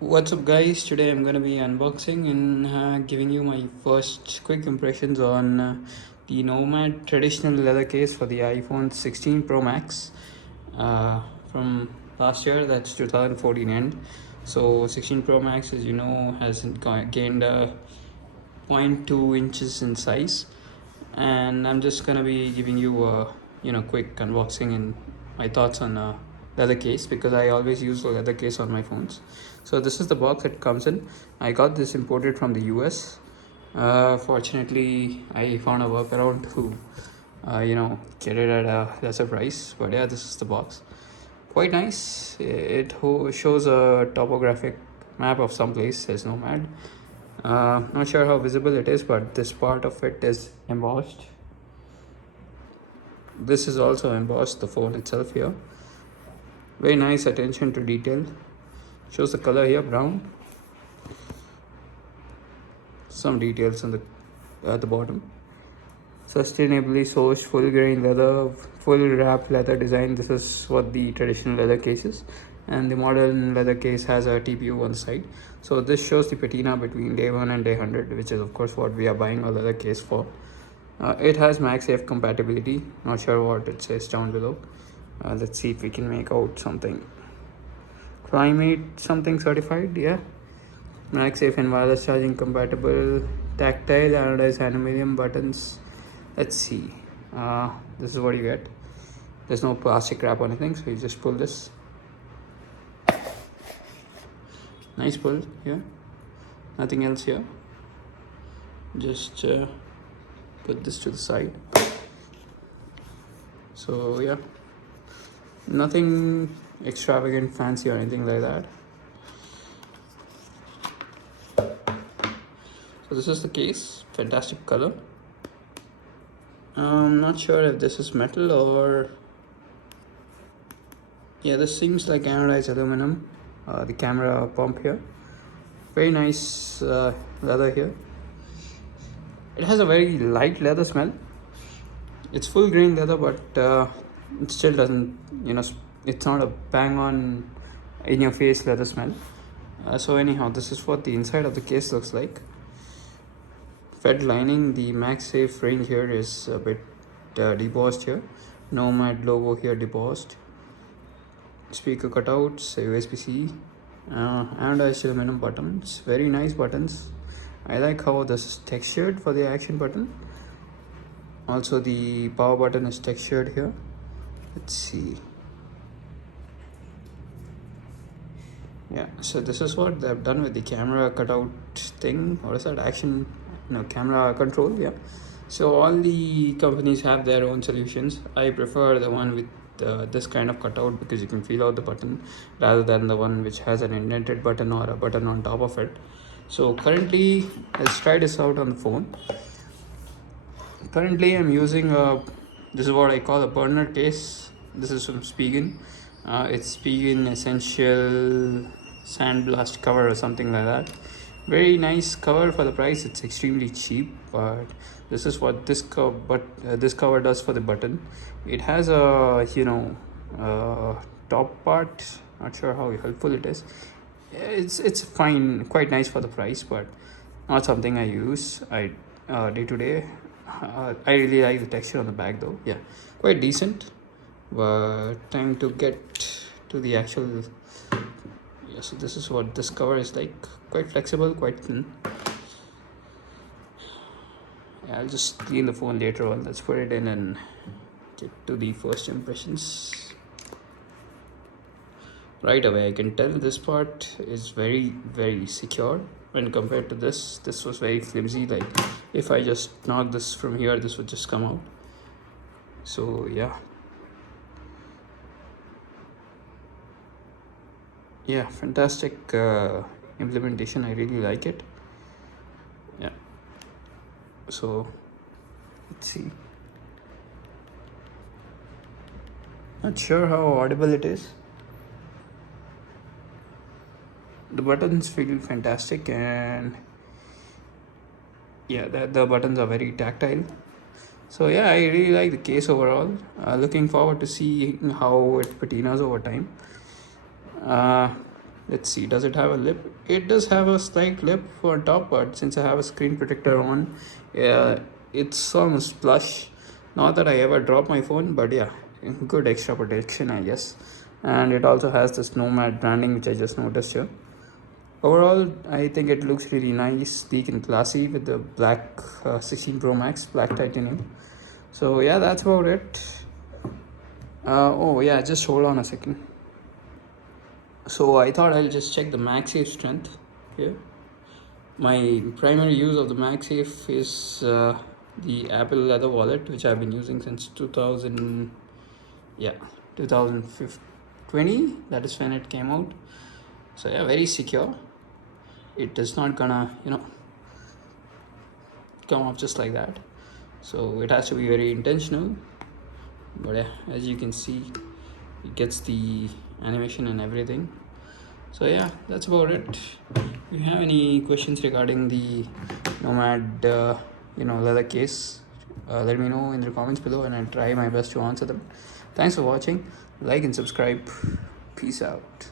What's up, guys? Today I'm gonna be unboxing and giving you my first quick impressions on the Nomad Traditional Leather Case for the iPhone 16 Pro Max from last year. That's 2014 end. So 16 Pro Max, as you know, has gained zero point 0.2 inches in size, and I'm just gonna be giving you a quick unboxing and my thoughts on leather case, because I always use a leather case on my phones. So this is the box it comes in. I got this imported from the US. Fortunately, I found a workaround to get it at a lesser price. But yeah, this is the box. Quite nice. It shows a topographic map of some place, says Nomad. Not sure how visible it is, but this part of it is embossed. This is also embossed, the phone itself here. Very nice attention to detail. Shows the color here, brown. Some details on the at the bottom. Sustainably sourced full grain leather, full wrap leather design. This is what the traditional leather case is, and the modern leather case has a TPU on the side. So this shows the patina between day 1 and day 100, which is of course what we are buying a leather case for. It has MagSafe compatibility. Not sure what it says down below. Let's see if we can make out something. Climate something certified, yeah. MagSafe and wireless charging compatible. Tactile anodized aluminum buttons. Let's see. This is what you get. There's no plastic wrap or anything, so you just pull this. Nice pull here. Nothing else here. Just put this to the side. So yeah, nothing extravagant, fancy or anything like that. So this is the case. Fantastic color. I'm not sure if this is metal or, yeah, this seems like anodized aluminum. The camera pump here. Very nice leather here. It has a very light leather smell. It's full grain leather, but it still doesn't, it's not a bang on in your face leather smell. So anyhow, this is what the inside of the case looks like. Fed lining. The MagSafe range here is a bit debossed here. Nomad logo here debossed. Speaker cutouts, USB-C, anodized aluminum buttons. Very nice buttons. I like how this is textured for the action button. Also the power button is textured here. Let's see. Yeah, so this is what they've done with the camera cutout thing. What is that? Action, camera control. Yeah. So all the companies have their own solutions. I prefer the one with this kind of cutout, because you can feel out the button, rather than the one which has an indented button or a button on top of it. So currently, let's try this out on the phone. Currently I'm using this is what I call a burner case. This is from Spigen. It's Spigen Essential Sandblast cover or something like that. Very nice cover for the price. It's extremely cheap, but this is what this cover does for the button. It has a top part. Not sure how helpful it is. It's fine, quite nice for the price, but not something I use day to day. I really like the texture on the back though. Yeah, quite decent. But time to get to the actual. Yeah, so this is what this cover is like. Quite flexible, quite thin. Yeah, I'll just clean the phone later on. Let's put it in and get to the first impressions. Right away I can tell this part is very, very secure when compared to this. This was very flimsy. Like if I just knock this from here, this would just come out. So yeah, fantastic implementation. I really like it. Yeah, so let's see. Not sure how audible it is. The buttons feel fantastic, and yeah, the buttons are very tactile. So yeah, I really like the case overall. Looking forward to see how it patinas over time. Let's see, does it have a lip? It does have a slight lip on top, but since I have a screen protector on, yeah, it's almost plush. Not that I ever drop my phone, but yeah, good extra protection, I guess. And it also has this Nomad branding, which I just noticed here. Overall, I think it looks really nice, sleek and classy with the black 16 Pro Max, black titanium. So yeah, that's about it. Oh yeah, just hold on a second. So I thought I'll just check the MagSafe strength here. My primary use of the MagSafe is the Apple Leather wallet, which I've been using since 2000, yeah, 2020. That is when it came out. So yeah, very secure. It is not gonna, come off just like that. So it has to be very intentional. But yeah, as you can see, it gets the animation and everything. So yeah, that's about it. If you have any questions regarding the Nomad leather case, let me know in the comments below and I'll try my best to answer them. Thanks for watching. Like and subscribe. Peace out.